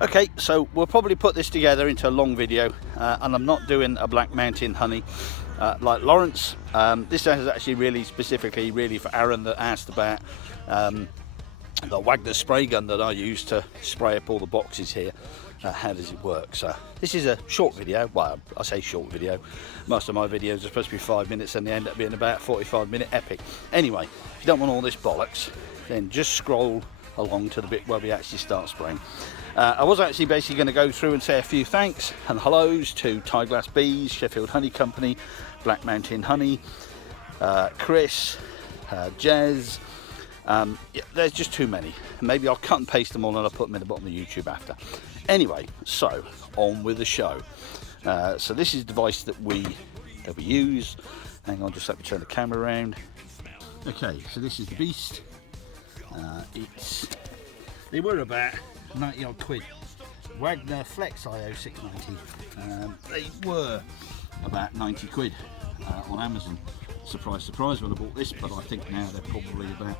Okay, so we'll probably put this together into a long video, and I'm not doing a Black Mountain honey like Lawrence. This is actually really specifically for Aaron that asked about the Wagner spray gun that I use to spray up all the boxes here. How does it work? So this is a short video. Well, I say short video. Most of my videos are supposed to be 5 minutes and they end up being about 45-minute epic. Anyway, if you don't want all this bollocks, then just scroll along to the bit where we actually start spraying. I was actually basically going to go through and say a few thanks and hellos to Tie Glass Bees, Sheffield Honey Company, Black Mountain Honey, Chris, Jez. Yeah, there's just too many. Maybe I'll cut and paste them all and I'll put them in the bottom of YouTube after. Anyway, so on with the show. So this is the device that we use. Hang on, just let me turn the camera around. Okay, so this is the beast. They were about 90 odd quid. Wagner Flexio 690. They were about 90 quid on Amazon. Surprise, surprise when I bought this, but I think now they're probably about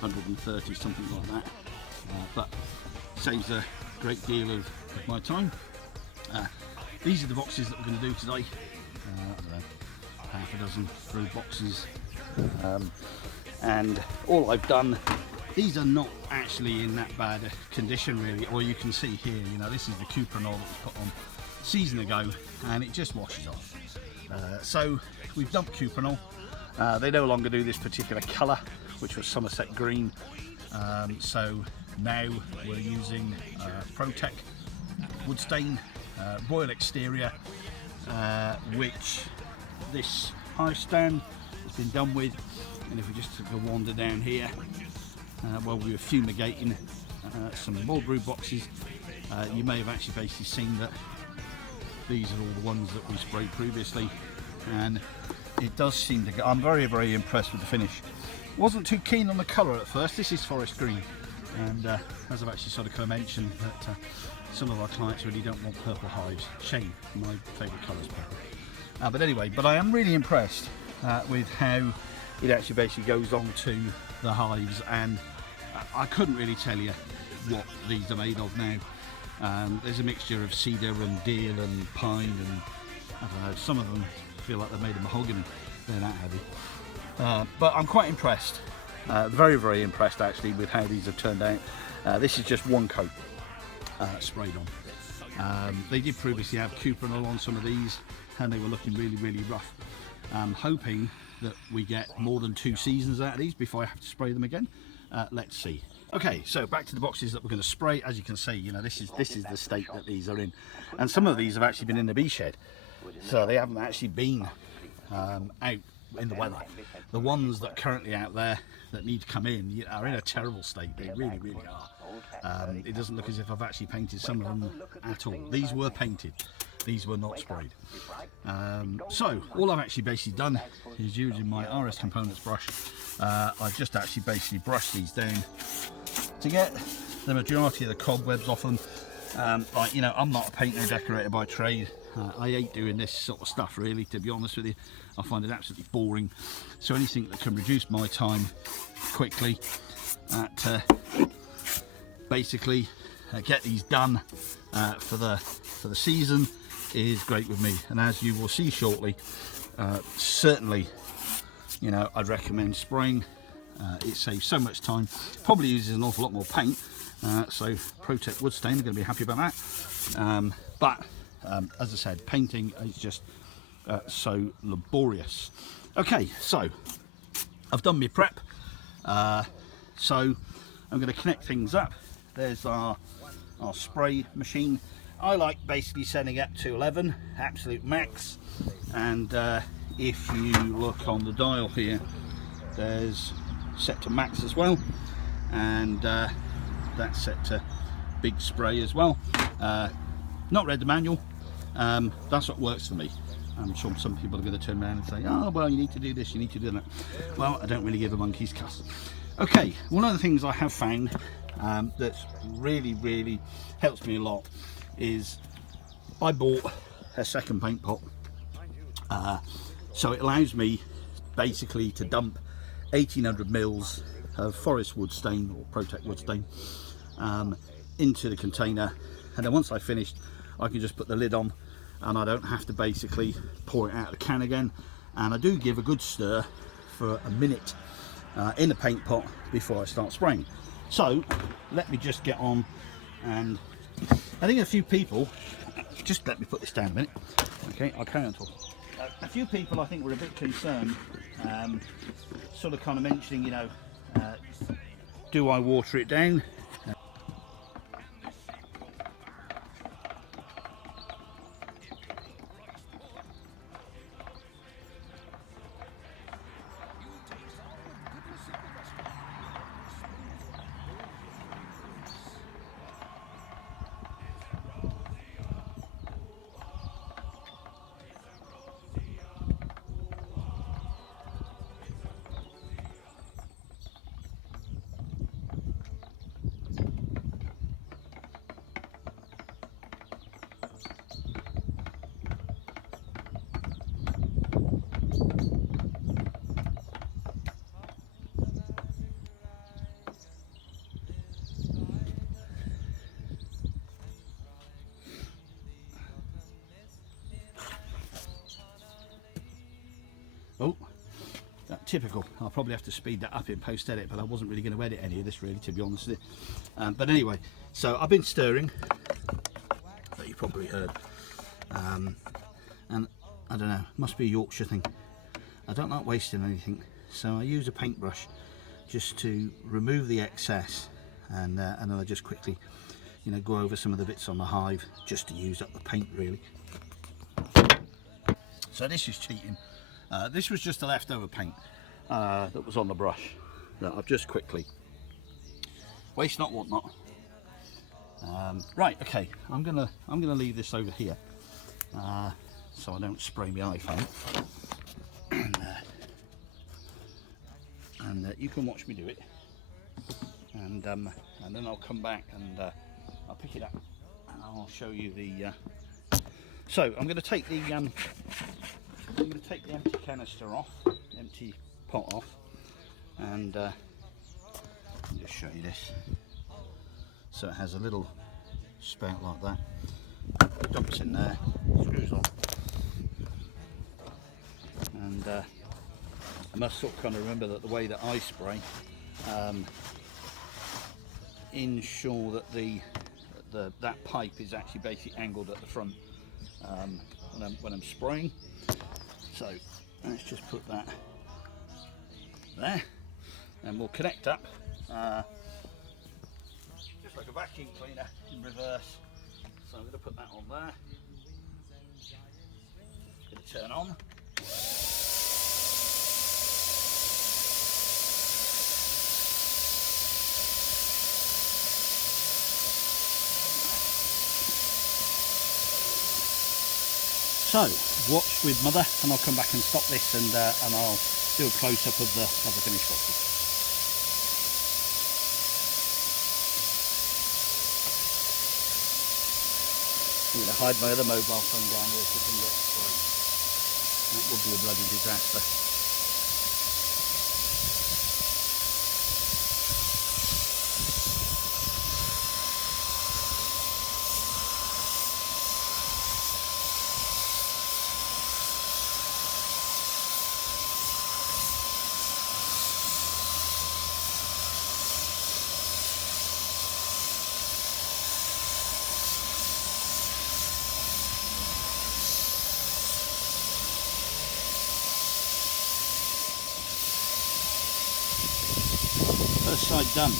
130, something like that. But saves a great deal of my time. These are the boxes that we're going to do today. I don't know, half a dozen through boxes. And all I've done, these are not actually in that bad a condition really. Or you can see here, you know, this is the Cuprinol that was put on a season ago and it just washes off. So we've dumped Cuprinol. They no longer do this particular colour, which was Somerset green. So now we're using Protec wood stain, Royal Exterior, which this hive stand has been done with. And if we just took a wander down here, while we were fumigating some Mulberry boxes, you may have actually basically seen that these are all the ones that we sprayed previously, and it does seem to go. I'm very, very impressed with the finish. Wasn't too keen on the colour at first. This is forest green, and as I've actually sort of mentioned, that some of our clients really don't want purple hives. Shame, my favourite colour is purple. But anyway, I am really impressed with how it actually basically goes on to the hives, and I couldn't really tell you what these are made of now. There's a mixture of cedar and deal and pine, and I don't know, some of them feel like they're made of mahogany. They're that heavy. But I'm quite impressed, very, very impressed actually with how these have turned out. This is just one coat sprayed on. They did previously have Cuprinol on some of these and they were looking really, really rough. I'm hoping that we get more than 2 seasons out of these before I have to spray them again. Let's see. Okay, so back to the boxes that we're going to spray. As you can see, you know, this is the state that these are in, and some of these have actually been in the bee shed, so they haven't actually been out in the weather. The ones that are currently out there that need to come in are in a terrible state. They really, really are. It doesn't look as if I've actually painted some of them at all. These were painted. These were not sprayed. So all I've actually basically done is using my RS Components brush. I've just actually basically brushed these down to get the majority of the cobwebs off them. Like, you know, I'm not a painter or decorator by trade. I hate doing this sort of stuff really, to be honest with you. I find it absolutely boring. So anything that can reduce my time quickly at basically get these done for the season is great with me. And as you will see shortly, certainly, you know, I'd recommend spraying. It saves so much time, probably uses an awful lot more paint, so Protec wood stain are going to be happy about that. But as I said, painting is just so laborious. Okay, so I've done my prep, so I'm going to connect things up. There's our spray machine. I like basically setting it up to 11 absolute max, and if you look on the dial here, there's set to max as well, and that's set to big spray as well. Not read the manual. That's what works for me. I'm sure some people are going to turn around and say, oh well, you need to do this, you need to do that. Well, I don't really give a monkey's cuss. Okay, one of the things I have found that's really, really helps me a lot is I bought a second paint pot, so it allows me basically to dump 1800 mils of forest wood stain or Protec wood stain into the container and then once I've finished, I can just put the lid on, and I don't have to basically pour it out of the can again. And I do give a good stir for a minute in the paint pot before I start spraying. So let me just get on, and I think a few people, just let me put this down a minute, okay, I'll carry on talking. A few people I think were a bit concerned, sort of kind of mentioning, you know, do I water it down? Oh, that typical. I'll probably have to speed that up in post edit, but I wasn't really going to edit any of this really, to be honest with you. But anyway, so I've been stirring, that you probably heard, and I don't know, must be a Yorkshire thing. I don't like wasting anything, so I use a paintbrush just to remove the excess, and then I just quickly, you know, go over some of the bits on the hive just to use up the paint really. So this is cheating. This was just a leftover paint that was on the brush that I've just quickly, waste not, want not. Right, okay, I'm gonna leave this over here so I don't spray my iPhone, and you can watch me do it, and then I'll come back and I'll pick it up and I'll show you the. So I'm going to take the empty canister off, empty pot off, and I'll just show you this. So it has a little spout like that, dumps in there, screws on, and I must sort of kind of remember that the way that I spray, ensure that that pipe is actually basically angled at the front when I'm spraying. So let's just put that there, and we'll connect up just like a vacuum cleaner in reverse. So I'm going to put that on there, going to turn on. So watch with mother, and I'll come back and stop this, and I'll do a close-up of the finished boxes. I'm going to hide my other mobile phone down here so it doesn't get destroyed. That would be a bloody disaster. First side done.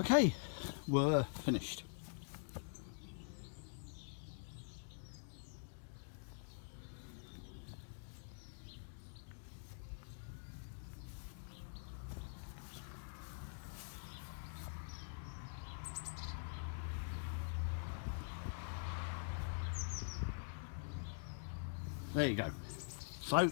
Okay, we're finished. There you go. So